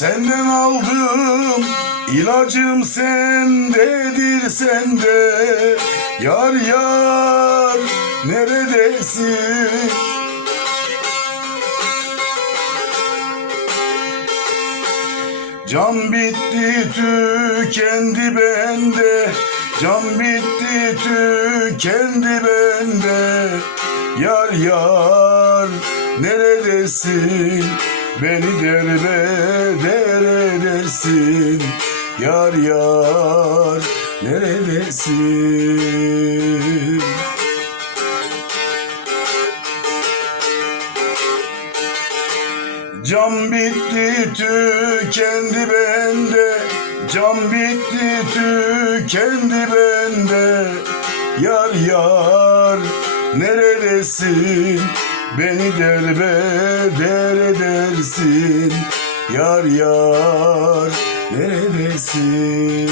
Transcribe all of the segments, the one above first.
Senden aldım İlacım sendedir sende. Yar yar neredesin? Can bitti tükendi bende. Can bitti tükendi bende. Yar yar neredesin Beni derbeder edersin Yar yar neredesin? Cam bitti tükendi bende. Cam bitti tükendi bende. Yar yar neredesin Beni derbeder edersin Yar yar neredesin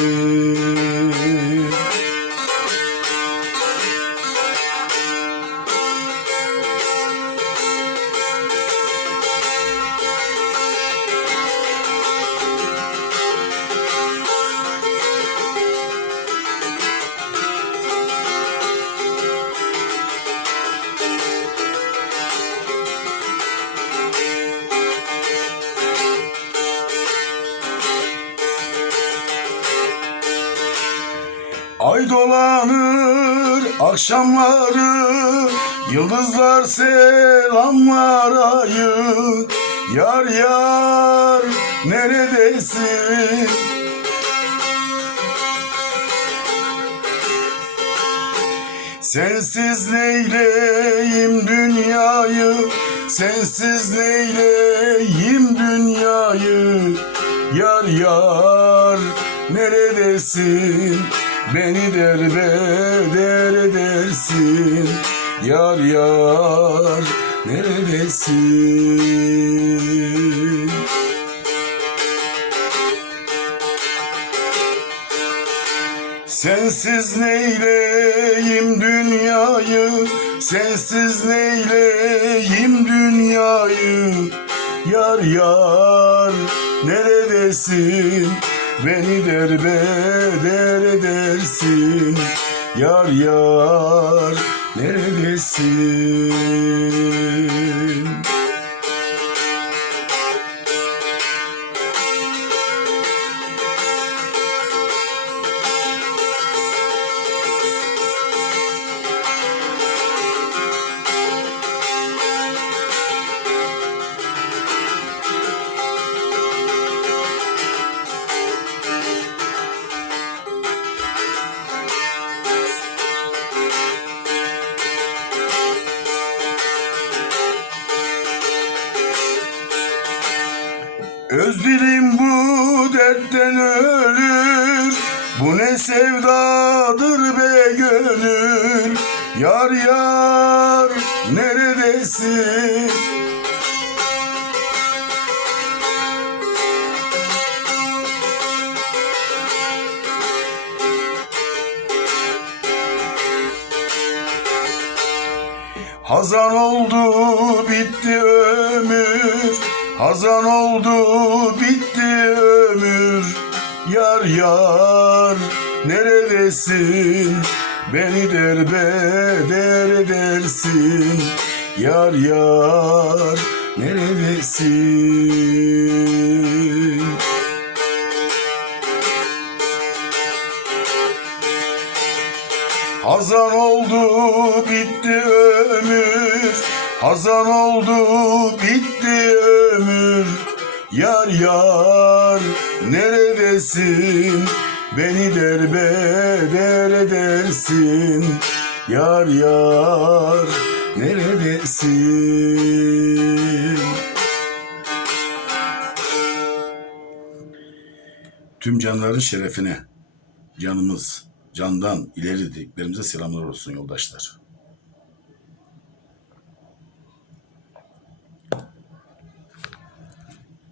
Ay dolanır akşamları Yıldızlar selamlar ayı. Yar yar neredesin? Sensiz neyleyim dünyayı? Sensiz neyleyim dünyayı? Yar yar neredesin Beni derbeder edersin Yar yar neredesin? Sensiz neyleyim dünyayı Sensiz neyleyim dünyayı? Yar yar neredesin Beni derbeder edersin. Yar yar neredesin Öz dilim bu dertten ölür. Bu ne sevdadır be gönül. Yar yar neredesin? Hazan oldu bitti ömür Hazan oldu bitti ömür Yar yar. Neredesin Beni derbeder edersin. Yar yar neredesin Hazan oldu bitti ömür. Hazan oldu bitti ömür Yar yar. Neredesin? Beni derbeder edersin Yar yar neredesin? Tüm canların şerefine canımız candan ileri dediklerimize selamlar olsun yoldaşlar.